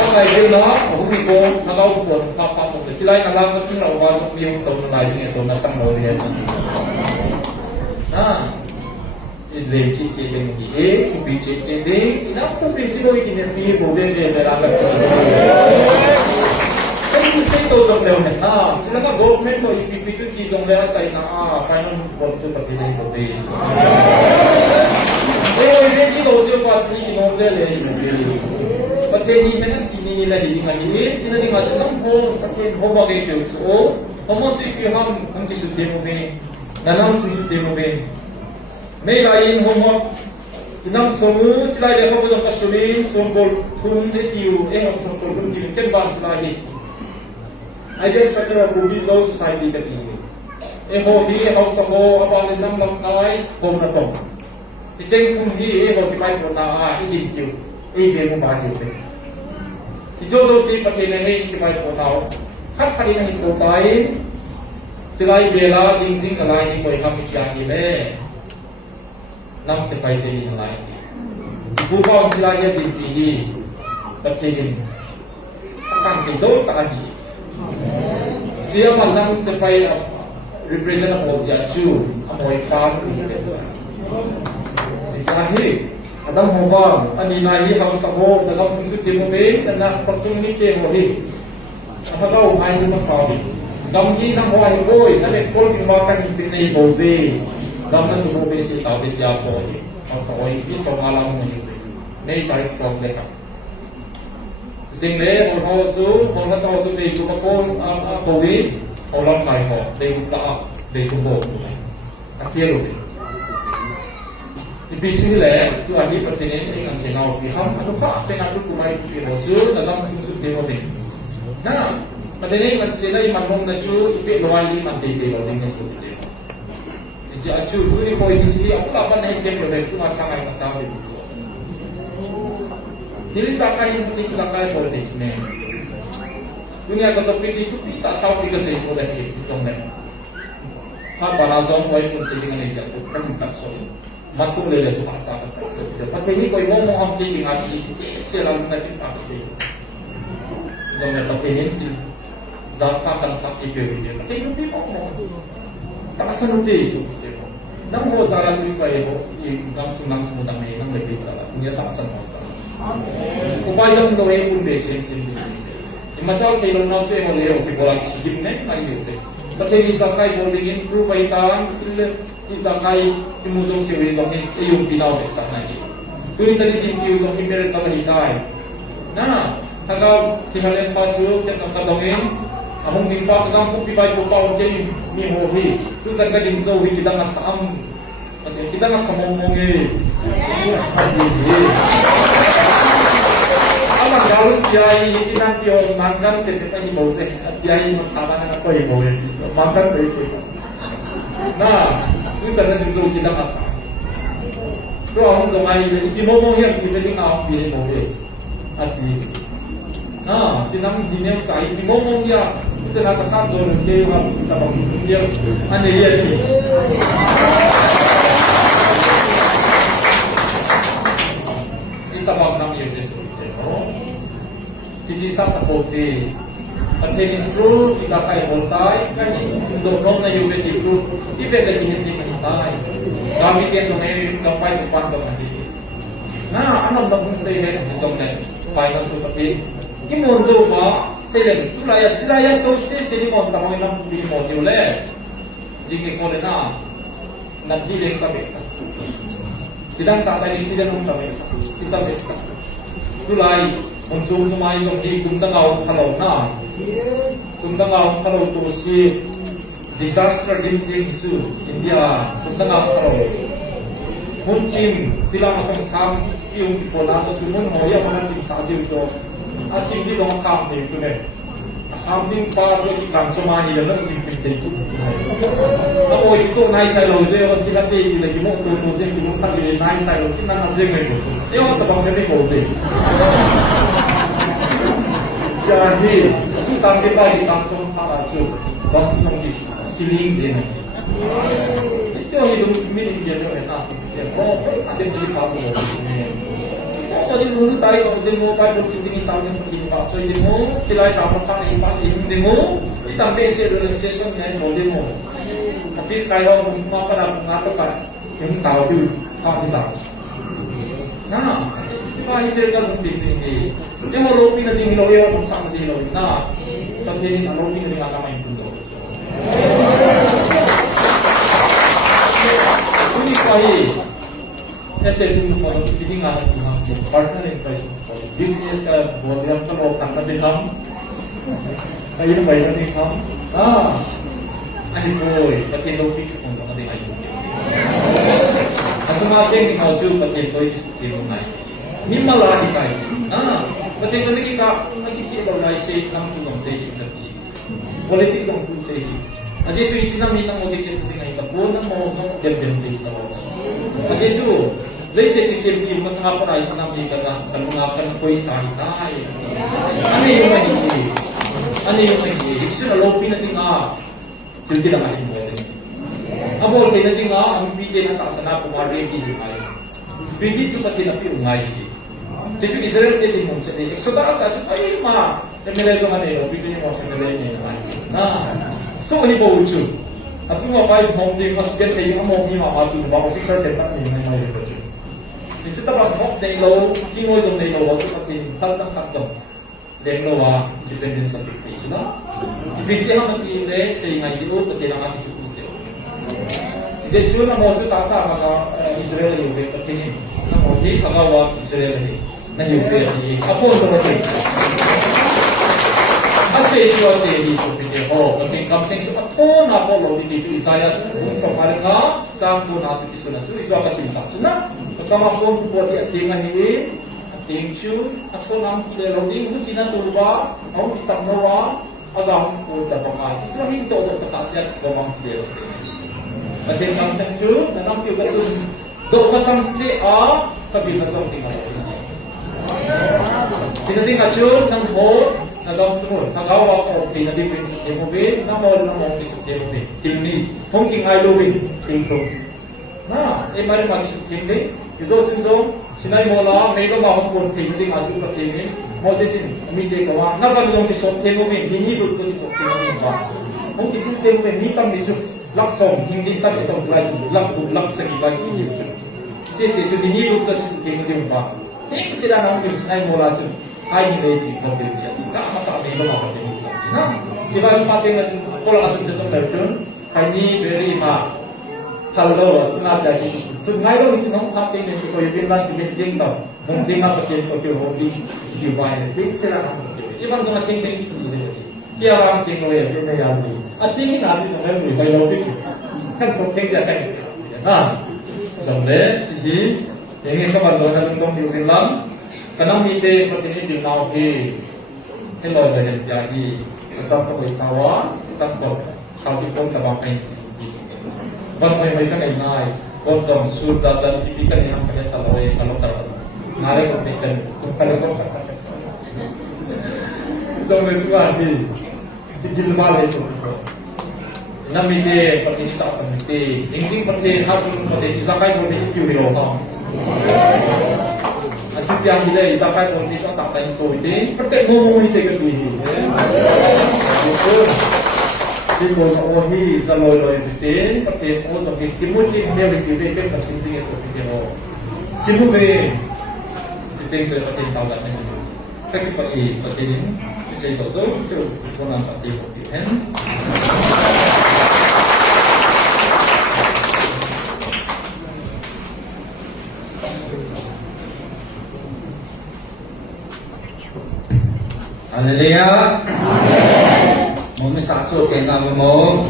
Kalau dia nak, aku pun kalau pun kapal pun, selain kalau kita nak orang yang tahu lain itu nak tahu dia. Ini cici ini, ini cici ini, nak pun cici lagi ni ni boleh dia berangkat. Tapi kita tahu tak lepas silakan government tu itu cici dong lepas saya nak, kanan pun seperti ini boleh. Ini tahu siapa cici dong lepas Pati ni kan ini nila di sini, sini di macam nampu, pati hoba ke itu, so, homo si kiham angki sudah mungkin, nanam sudah mungkin, melain homo, inam semua, celai dia hoba jangka sulit, sombol, turun detiu, sombol turun detiu, kembang celai. I just better a good result society that ini. Hobi, house homo, abang enam kai, hom na tom. Iceng pun di, hobi kai pernah, ini detiu. Dia membantu saya. Jodoh si pakai nenek kita tahu. Khas hari ini kita tahu. Celai bela dingsing kalai ni koi kami kian ini. Nam sepai diri kalai. Bukan celai dia ditinggi. Pakai ini. Akan kedua tak lagi. Jika malam sepai represent of jaju, amoy pas ini. Isahir. Adam hubang, ani nahi ham sabo dalam fungsi demobe dan nak persuni ke mohi. Apa kau main rumah sawi? Gamji sang hoi hoi, nanti kol dimakan di sini bobe. Gamna subuh besi tahu di tiap hoi. Ham sawoi ini soal alam mohi. Nei baik soal mereka. Sehingga orang tahu tu dia juga pun bobe, orang kaya ho, dia juga dia juga. Akhir tu. Ibig lah, tu ahli pertanian dengan senau piham, anu kah tengah tu kumai piham tu dalam sudut demo ni. Nah, pertanian macam senau iman hong naju, ibig luar ini mandi demo dengan sudut demo. Jadi acu tu ni kau ini sini, aku tak pernah hidup dengan tu masa kaya masa itu. Nilitaka yung nilitaka for this man. Dunia ko topik itu tak saw di kasi ko dahil itong na. Ha barazong ko yung silingan ni Jacob kan kaso. Matung lele sa sa sa. Pag hindi ko mo ang tingin at sila na kita kasi. Dong na topinin data kan sa ipiri. Tingin mo mo. Tak sanod di isu. Nang mo jalan ni ko yung gamsung semudang may nang lebih salah. Punya tak sanod. Amen. Upayang gawin pun besin sini. Macam kalau nak cakap boleh, okey bola sedikit ni, lagi okey. Tapi misalkan boleh improve baikan, misalkan musuh sewi lagi, yung pinau besar lagi. Tulis jadi tinggi yung himer kalau hitai. Nah, kalau tinggalin pasu, kita kadangin, among impak sampu pipai pupau jadi mihohi. Tu sangat dimso kita ngasam, kita ngasam ngomongi. Aman kalau kiai kita tiang makan kita ni boleh, kiai makan apa yang boleh, makan itu. Nah, itu karena itu kita masak. Tu orang zongai ini mau yang kita ni ngau dia boleh, hati. Nah, jenam jenis saya mau ya, kita nak tak jual dia kita bagi dia, ane dia ni. Kita bangkang yang dia. Sisi satu kopi, penting itu kita kaya montai, kan untuk nona juga itu, kita dah jenis montai. Kami kan domai sampai cepat nanti. Nah, anak bangun saya ni macam ni, final seperti ini monzo ba, saya ni tu saya montai kami nak beli modul le, jika kau lena, nanti lengkap kita. Kita tak ada isi dan lengkap kita beta. Tulai untuk semua yang di Tungtangau kalau na, Tungtangau kalau tu si disaster dincing itu India Tungtangau kalau muncim tidak masang sam yung pola tu cuma hoya mana di sahaja itu, asyik di dong kam ni itu ne, kambing pas lagi kam semua ni dalam cincin itu. Kalau itu naik saya loze orang kita pergi lagi mau tu loze kita tak boleh naik saya loze kita nak jeng itu. Dia orang terbang dari loze. Jadi kita di kampung Paraju, kampung di Kiling sini. Itu hidup milik dia tu enak. Oh, ada di kampung ini. Oh, jadi dulu tarik kalau demo kai bersih tahun ini pak. So demo silai kampung kan ini pak ini demo kita besi session ni demo. Tapi sekarang semua pada mengatakan yang tahu dulu kau tidak. Nah, siapa yang dia kan ini? Dia mau lopi nanti lopi orang sama dia lopi. Nah, tapi ini lopi nanti nggak sama itu. Ini kali, saya dulu kalau ini nggak ada partner impression. Business buat yang kalau tangkap income, kayak bayar income. Ah, ani boy, tapi lopi untuk nanti lagi. Masing-masing maju betul di rumah. Mimmal lagi kai. Betul kita masih organisasi langsung organisasi lagi. Politik organisasi. Aja tu isi nama kita mau dicek dengan kita pun mau jam-jam kita. Aja tu, lesai disebut macam apa isi nama kita kan mengakan koi sahita. Ani yang lagi. Isu lopi nanti jadi tidak main boleh. Abol kita tinggal kami bikin tak sana pemari di rumah. Bikin cuma tidak piungai. Jadi Israel jadi muncul. Saudara saya cuma lima. Tempat itu mana ya? Bikin mau tempat ini. Nah, so ini bau lucu. Aku mau pakai mobil masukkan ke yang mau ni mama tu, bawa pisau tempat ni mana yang lucu. Itu tak apa. Denglo, kimo jom denglo waktu seperti hal tak. Denglo wah independent seperti itu. Visi hama kini sehingga itu terkena mati cukup. Jadi cuma mau tu tak sah maka Israel juga begini. Namun di kagawat Israel ini, nanti juga di apa untuk itu? Asyik itu seperti oh, mungkin kamseng cepat oh nak boleh di situ saya untuk paling sampu nasi di sana. Itu akan simpan. Nah, pertama pun buat dia dengan ini, tinggal aku nam dia lagi itu Cina turba, mau kita mula agak pun dapat makan. Itu lagi itu untuk terkasiat gomang dia. Macam kamu tentu, dalam kita tu, dua pasang si A, tapi betul tinggal. Jadi kacau nang ho nagam semua. Tagaw ako di na di pwede sa mobe, na mo na mo di sa mobe. Timni, hongking ay lobe, tingko. Na, mari magi sa timni. Izo sinzo sinay mo la may lo ba hong timni aju ka timni. Mo di sin mide ko wa na ba yung kisot mobe, hindi do so kisot mobe ba. Hong kisot mobe ni tam ni ju laksong hindi tam itong slide lak sa ibang hindi. Sisi ju ni do so kisot mobe ba. Ting sila nang yung sinay mo la ju ay hindi si mobe dia. Ka mata may lo ba timni. Na, siba yung pati na pola asun sa version kani very ma hello na jadi sungai lo itu nong pati ni ko yung bilang di jeng tau nong jeng apa ke ko ke hobi jiwai ni sila nang iban to na king king sini ni kia orang king lo ya ni ya ni ati ni na ni nong ni kai lo bi kan so king ya kan na sampai sih yang ka ba lo na nong di bilang kanang mite pati ni di nau ke hello ba jadi sab ko isawa sab ko sabi ko ka ba pen Bang may kan ay nai, kung sa sudah dan tipikan yang pada talaway kalau terlalu, nare ko tikan kalau ko kata. Ito may tuwadi, sigil malay ito. Namide pagkita sa mite, inging pati hatun pati isakay mo ni Yuhiro ha. At yung yang sila isakay mo ni sa takay so ide, pati mo mo ite ka tuwi. Sipol na ohi sa loy-loy bitin, pati po sa kisimutin niya bitin kasing-sing sa bitin mo. Simutin, bitin ko yung pati tawag na nyo. Kaki pati rin, kasi ito so, ito na pati po bitin. Hallelujah! Mo misakso kay namo mo.